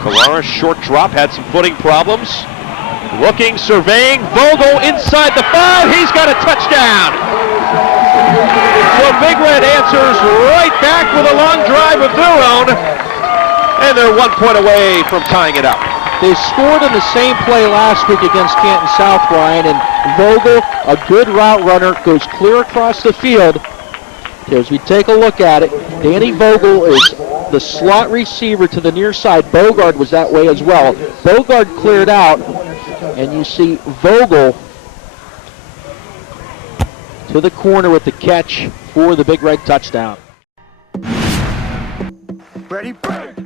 Collaros, short drop, had some footing problems. Looking, surveying, Vogel inside the 5, he's got a touchdown! So Big Red answers right back with a long drive of their own, and they're 1 point away from tying it up. They scored in the same play last week against Canton South, Brian, and Vogel, a good route runner, goes clear across the field. As we take a look at it, Danny Vogel is the slot receiver to the near side. Bogard was that way as well. Bogard cleared out, and you see Vogel to the corner with the catch for the Big Red touchdown. Ready, break!